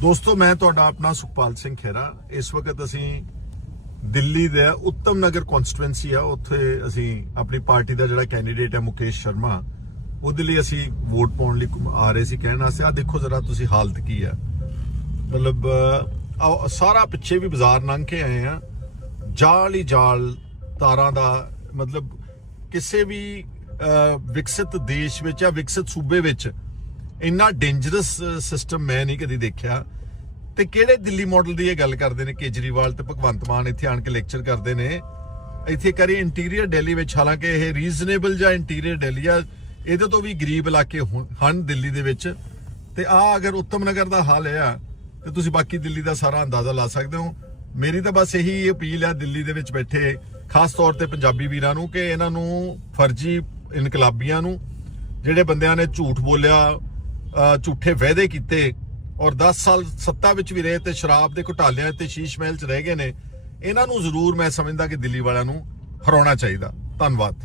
ਦੋਸਤੋ ਮੈਂ ਤੁਹਾਡਾ ਆਪਣਾ ਸੁਖਪਾਲ ਸਿੰਘ ਖੇਰਾ ਇਸ ਵਕਤ ਅਸੀਂ ਦਿੱਲੀ ਦੇ ਉੱਤਮ ਨਗਰ ਕਨਸਟੀਟੂਐਂਸੀ ਆ। ਉੱਥੇ ਅਸੀਂ ਆਪਣੀ ਪਾਰਟੀ ਦਾ ਜਿਹੜਾ ਕੈਂਡੀਡੇਟ ਹੈ ਮੁਕੇਸ਼ ਸ਼ਰਮਾ ਉਹਦੇ ਲਈ ਅਸੀਂ ਵੋਟ ਪਾਉਣ ਲਈ ਘੁੰਮ- ਆ ਰਹੇ ਸੀ। ਕਹਿਣ ਵਾਸਤੇ ਆ ਦੇਖੋ ਜ਼ਰਾ ਤੁਸੀਂ ਹਾਲਤ ਕੀ ਆ। ਮਤਲਬ ਅਹ, ਸਾਰਾ ਪਿੱਛੇ ਵੀ ਬਾਜ਼ਾਰ ਲੰਘ ਕੇ ਆਏ ਆ। ਜਾਲ ਹੀ ਜਾਲ ਤਾਰਾਂ ਦਾ ਮਤਲਬ ਕਿਸੇ ਵੀ ਵਿਕਸਿਤ ਦੇਸ਼ ਵਿੱਚ ਜਾਂ ਵਿਕਸਿਤ ਸੂਬੇ ਵਿੱਚ ਇੰਨਾ ਡੇਂਜਰਸ ਸਿਸਟਮ ਮੈਂ ਨਹੀਂ ਕਦੀ ਦੇਖਿਆ। ਤੇ ਕਿਹੜੇ ਦਿੱਲੀ ਮਾਡਲ ਦੀ ਇਹ ਗੱਲ ਕਰਦੇ ਨੇ? ਕੇਜਰੀਵਾਲ ਤੇ ਭਗਵੰਤ ਮਾਨ ਇੱਥੇ ਆਣ ਕੇ ਲੈਕਚਰ ਕਰਦੇ ਨੇ। ਇੱਥੇ ਕਰੀ ਇੰਟੀਰੀਅਰ ਦਿੱਲੀ ਵਿੱਚ, ਹਾਲਾਂਕਿ ਇਹ ਰੀਜ਼ਨੇਬਲ ਜਾਂ ਇੰਟੀਰੀਅਰ ਦਿੱਲੀ ਆ, ਇਹਦੇ ਤੋਂ ਵੀ ਗਰੀਬ ਇਲਾਕੇ ਹਨ ਦਿੱਲੀ ਦੇ ਵਿੱਚ। ਤੇ ਆ ਅਗਰ ਉੱਤਮ ਨਗਰ ਦਾ ਹਾਲ ਹੈ ਆ, ਤੇ ਤੁਸੀਂ ਬਾਕੀ ਦਿੱਲੀ ਦਾ ਸਾਰਾ ਅੰਦਾਜ਼ਾ ਲਾ ਸਕਦੇ ਹੋ। ਮੇਰੀ ਤਾਂ ਬਸ ਇਹੀ ਅਪੀਲ ਆ ਦਿੱਲੀ ਦੇ ਵਿੱਚ ਬੈਠੇ, ਖਾਸ ਤੌਰ ਤੇ ਪੰਜਾਬੀ ਵੀਰਾਂ ਨੂੰ, ਕਿ ਇਹਨਾਂ ਨੂੰ ਫਰਜ਼ੀ ਇਨਕਲਾਬੀਆਂ ਨੂੰ, ਜਿਹੜੇ ਬੰਦਿਆਂ ਨੇ ਝੂਠ ਬੋਲਿਆ ਝੂਠੇ ਵਾਅਦੇ ਕੀਤੇ ਔਰ 10 ਸਾਲ ਸੱਤਾ ਵਿੱਚ ਵੀ ਰਹੇ ਤੇ ਸ਼ਰਾਬ ਦੇ ਘੁਟਾਲਿਆਂ ਤੇ ਸ਼ੀਸ਼ ਮਹਿਲ 'ਚ ਰਹਿ ਗਏ ਨੇ, ਇਹਨਾਂ ਨੂੰ ਜ਼ਰੂਰ ਮੈਂ ਸਮਝਦਾ ਕਿ ਦਿੱਲੀ ਵਾਲਿਆਂ ਨੂੰ ਹਰਾਉਣਾ ਚਾਹੀਦਾ। ਧੰਨਵਾਦ।